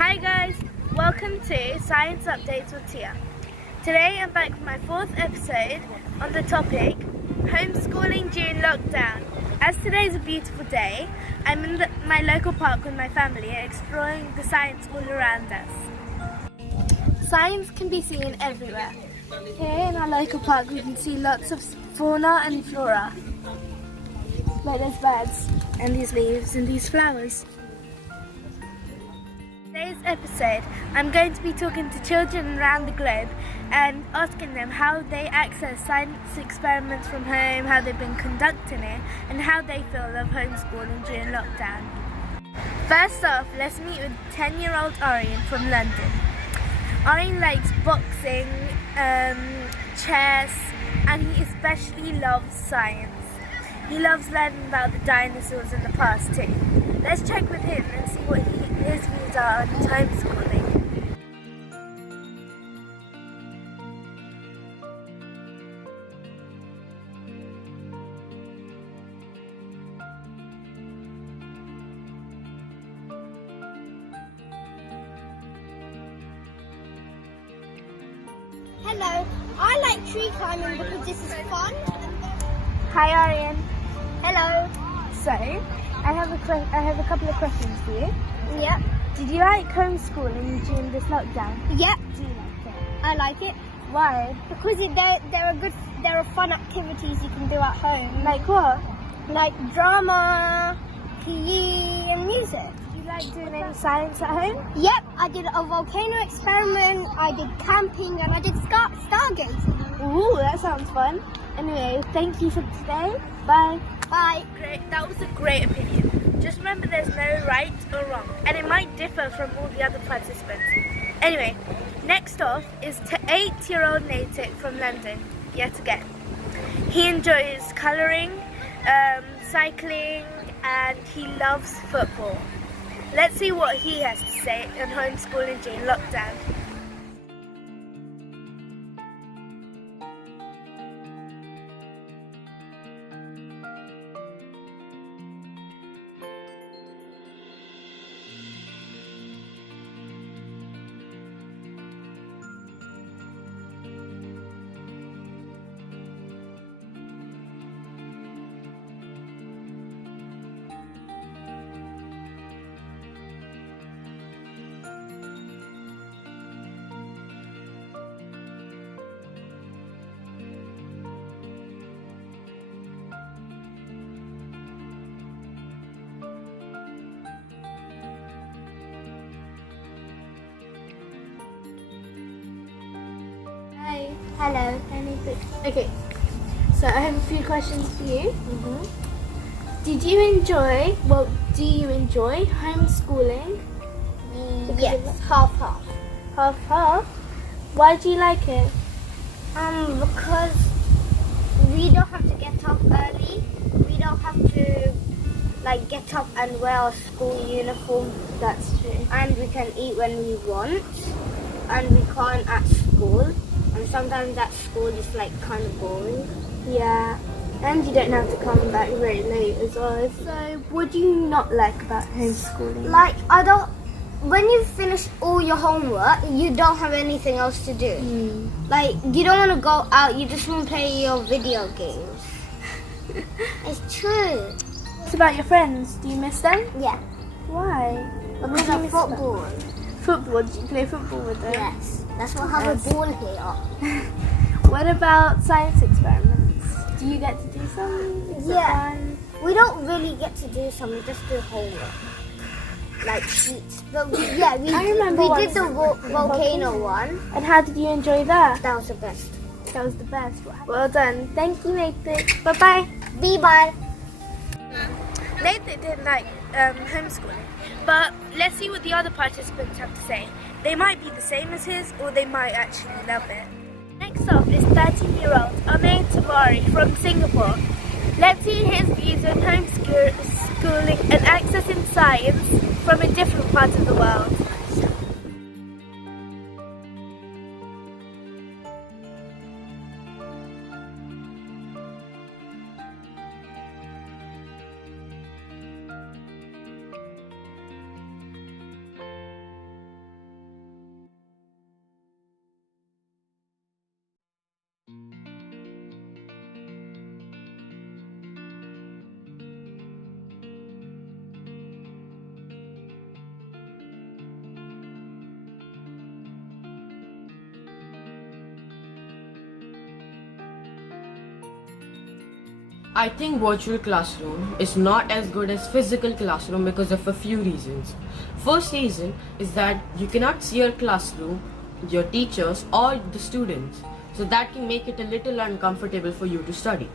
Hi guys, welcome to Science Updates with Tia. Today I'm back with my fourth episode on the topic homeschooling during lockdown. As today is a beautiful day, I'm in my local park with my family exploring the science all around us. Science can be seen everywhere. Here in our local park we can see lots of fauna and flora. Like there's birds and these leaves and these flowers. Today's episode, I'm going to be talking to children around the globe and asking them how they access science experiments from home, how they've been conducting it, and how they feel of homeschooling during lockdown. First off, let's meet with 10-year-old Arian from London. Arian likes boxing, chess, and he especially loves science. He loves learning about the dinosaurs in the past too. Let's check with him and see what his views are on homeschooling. Hello, I like tree climbing because this is fun. Hi Arian. Hello. So, I have a couple of questions for you. Yep. Did you like homeschooling during this lockdown? Yep. Do you like it? I like it Why? because there are fun activities you can do at home, Like what? like drama, PE, and music. Do you like doing any science at home? Yep. I did a volcano experiment. I did camping, and I did stargazing. Ooh, that sounds fun. Anyway, thank you for today. Bye. Bye. Great, that was a great opinion. Just remember there's no right or wrong, and it might differ from all the other participants. Anyway, next off is 8-year-old Natick from London, yet again. He enjoys colouring, cycling, and he loves football. Let's see what he has to say on homeschooling during lockdown. Hi. Hello. Okay, so I have a few questions for you. Do you enjoy homeschooling? Yes. Half. Half. Why do you like it? Because we don't have to get up early. We don't have to get up and wear our school uniform. That's true. And we can eat when we want. And we can't at school. And sometimes at school is kind of boring. Yeah, and you don't have to come back very late as well. So, what do you not like about homeschooling? When you finish all your homework, you don't have anything else to do. You don't want to go out, you just want to play your video games. It's true. What about your friends? Do you miss them? Yeah. Why? Because of football. Football? Did you play football with them? Yes. That's what I have a ball here. What about science experiments? Do you get to do some? Is it Yeah. fun? We don't really get to do some, we just do homework. Like sheets. But yeah, I remember we did the once- volcano one. And how did you enjoy that? That was the best. That was the best. Well done. Thank you, Nathan. Bye-bye. Bye. Nathan didn't like homeschooling, but let's see what the other participants have to say. They might be the same as his, or they might actually love it. Next up is 13-year-old Ame Tabari from Singapore. Let's see his views on homeschooling and accessing science from a different part of the world. I think virtual classroom is not as good as physical classroom because of a few reasons. First reason is that you cannot see your classroom, your teachers or the students. So that can make it a little uncomfortable for you to study.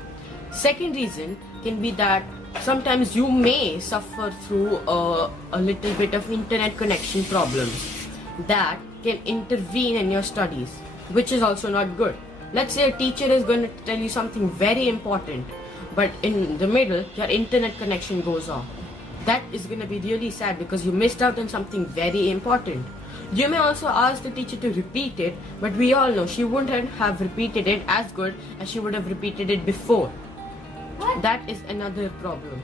Second reason can be that sometimes you may suffer through a little bit of internet connection problems that can intervene in your studies, which is also not good. Let's say a teacher is going to tell you something very important, but in the middle your internet connection goes off. That is going to be really sad because you missed out on something very important. You may also ask the teacher to repeat it, but we all know she wouldn't have repeated it as good as she would have repeated it before. That is another problem.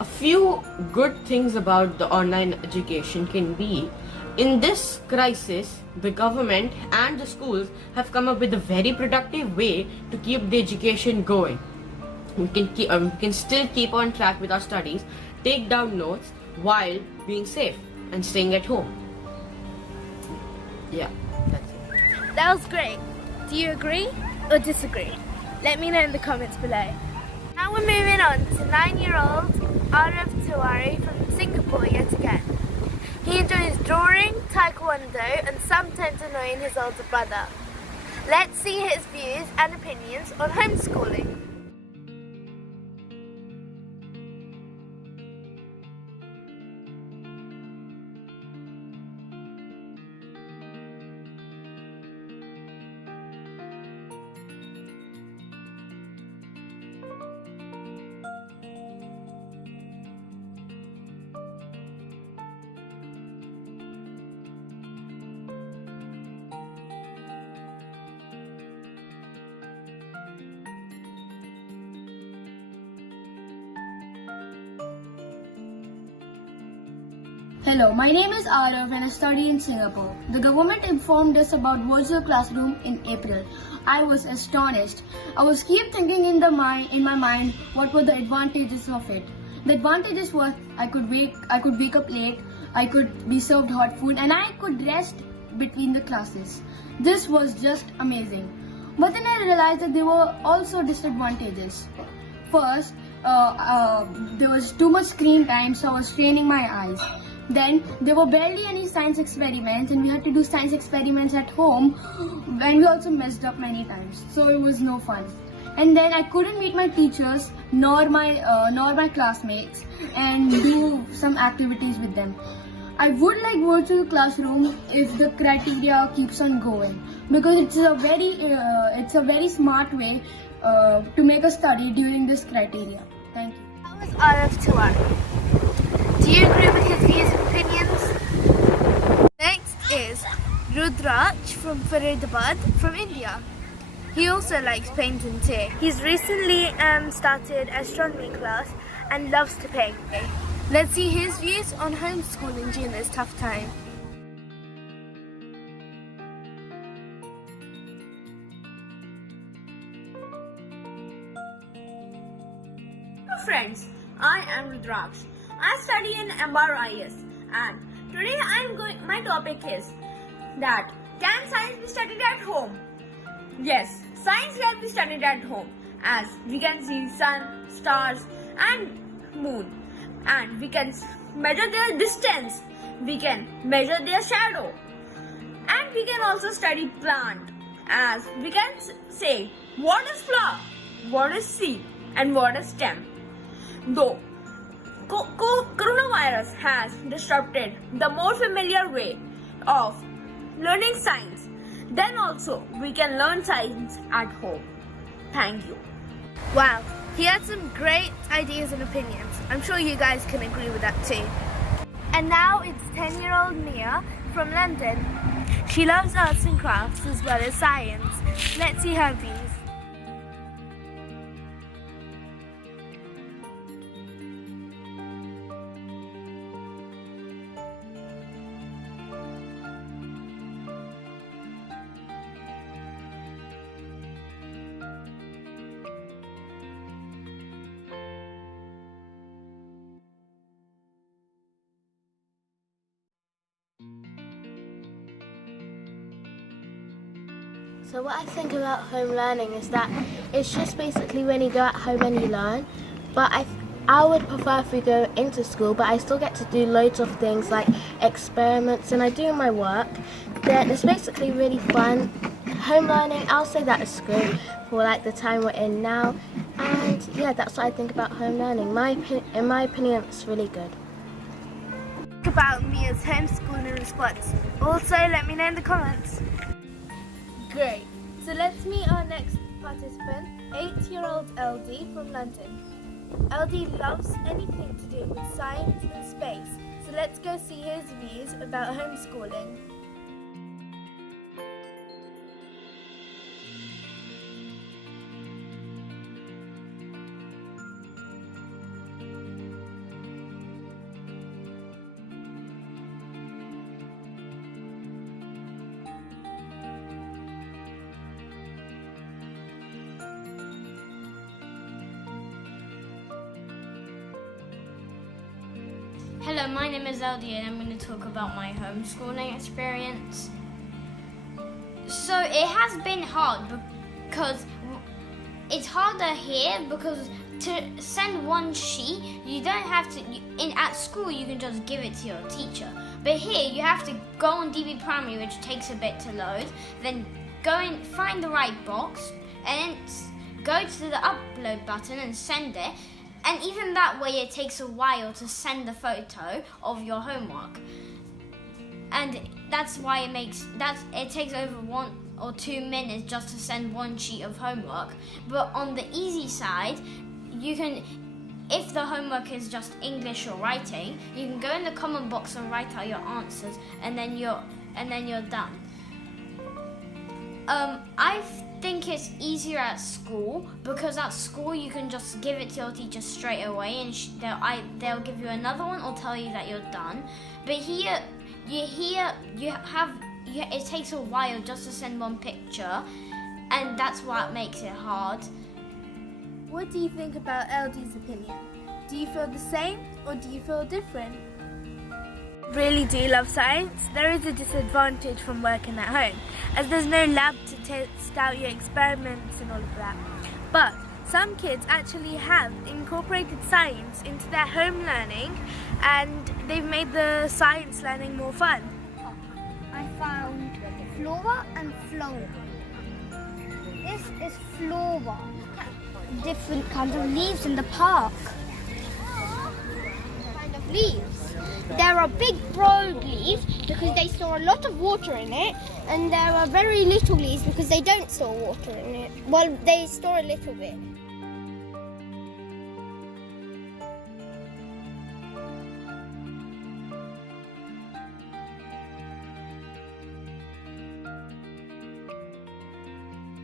A few good things about the online education can be, in this crisis, the government and the schools have come up with a very productive way to keep the education going. We can still keep on track with our studies, take down notes while being safe and staying at home. Yeah, that's it. That was great. Do you agree or disagree? Let me know in the comments below. Now we're moving on to 9-year-old Arav Tiwari from Singapore yet again. He enjoys drawing, taekwondo and sometimes annoying his older brother. Let's see his views and opinions on homeschooling. Hello, my name is Arav and I study in Singapore. The government informed us about virtual classroom in April. I was astonished. I was keep thinking in my mind what were the advantages of it. The advantages were I could wake up late, I could be served hot food and I could rest between the classes. This was just amazing. But then I realized that there were also disadvantages. First, there was too much screen time, so I was straining my eyes. Then there were barely any science experiments and we had to do science experiments at home and we also messed up many times, so it was no fun. And then I couldn't meet my teachers nor my classmates and do some activities with them. I would like virtual classroom if the criteria keeps on going because it's a very smart way to make a study during this criteria. Thank you. That was Arav Tiwari. Do you agree with his views and opinions? Next is Rudraj from Faridabad from India. He also likes painting too. He's recently started astronomy class and loves to paint. Let's see his views on homeschooling during this tough time. Hello friends, I am Rudraksh. I study in MRIS and today my topic is that can science be studied at home? Yes, science can be studied at home as we can see sun, stars and moon and we can measure their distance, we can measure their shadow and we can also study plant as we can say what is flower, what is seed and what is stem. Though coronavirus has disrupted the more familiar way of learning science, then also we can learn science at home. Thank you. Wow, he had some great ideas and opinions. I'm sure you guys can agree with that too. And now it's 10-year-old Mia from London. She loves arts and crafts as well as science. Let's see her views. So what I think about home learning is that it's just basically when you go at home and you learn. But I would prefer if we go into school, but I still get to do loads of things like experiments and I do my work. Then it's basically really fun. Home learning, I'll say that is good for like the time we're in now. And yeah, that's what I think about home learning. In my opinion, it's really good. Think about Mia's homeschooling response. Also, let me know in the comments. Great. So let's meet our next participant, 8-year-old LD from London. LD loves anything to do with science and space. So let's go see his views about homeschooling. Hello, my name is LD and I'm going to talk about my homeschooling experience. So it has been hard because it's harder here because to send one sheet, you don't have to, at school you can just give it to your teacher. But here you have to go on DB Primary, which takes a bit to load, then go and find the right box and then go to the upload button and send it. And even that way it takes a while to send the photo of your homework. And that's why it takes over 1 or 2 minutes just to send one sheet of homework. But on the easy side, you can, if the homework is just English or writing, you can go in the comment box and write out your answers and then you're done. I think it's easier at school because at school you can just give it to your teacher straight away and they'll give you another one or tell you that you're done. But here it takes a while just to send one picture, and that's what makes it hard. What do you think about LD's opinion? Do you feel the same or do you feel different? Really do love science. There is a disadvantage from working at home, as there's no lab to test out your experiments and all of that. But some kids actually have incorporated science into their home learning and they've made the science learning more fun. I found flora and fauna. This is flora. Different kinds of leaves in the park. Kind of leaves. There are big broad leaves because they store a lot of water in it, and there are very little leaves because they don't store water in it. Well, they store a little bit.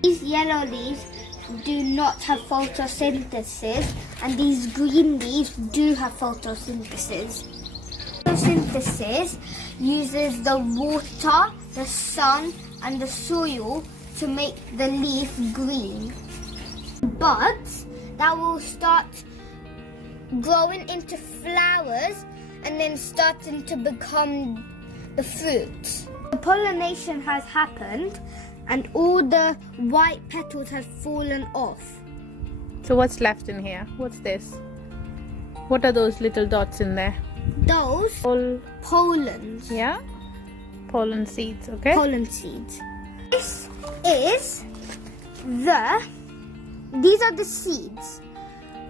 These yellow leaves do not have photosynthesis, and these green leaves do have photosynthesis. Photosynthesis uses the water, the sun, and the soil to make the leaf green. Buds that will start growing into flowers and then starting to become the fruits. The pollination has happened and all the white petals have fallen off. So what's left in here? What's this? What are those little dots in there? Those pollens. Yeah? Pollen seeds, okay? Pollen seeds. These are the seeds.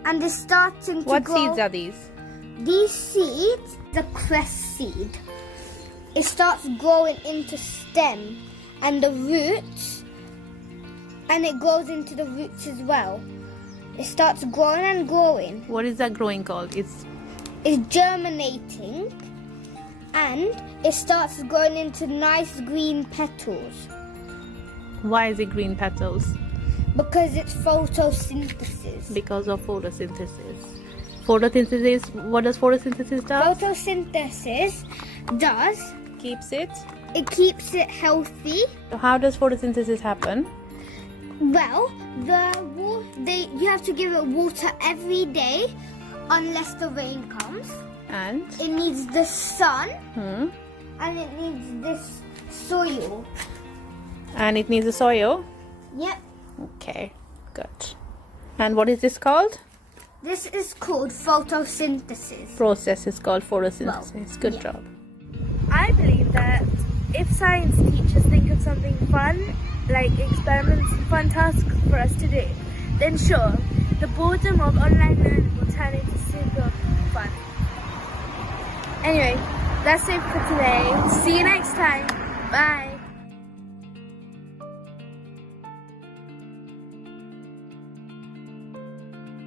And they're starting to What grow. seeds are these? These seeds, the cress seed. It starts growing into stem and the roots, and it grows into the roots as well. It starts growing and growing. What is that growing called? It's germinating, and it starts growing into nice green petals. Why is it green petals? Because it's photosynthesis. Because of photosynthesis. Photosynthesis, what does photosynthesis do? Photosynthesis Keeps it. It keeps it healthy. So how does photosynthesis happen? Well, you have to give it water every day unless the rain comes. And? It needs the sun. And it needs this soil. And it needs the soil. Yep. Okay, good. And what is this called? This is called photosynthesis. Process is called photosynthesis. Good job. I believe that if science teachers think of something fun, like experiments and fun tasks for us to do, then sure, the boredom of online learning will turn into super fun. Anyway, that's it for today. See you next time. Bye.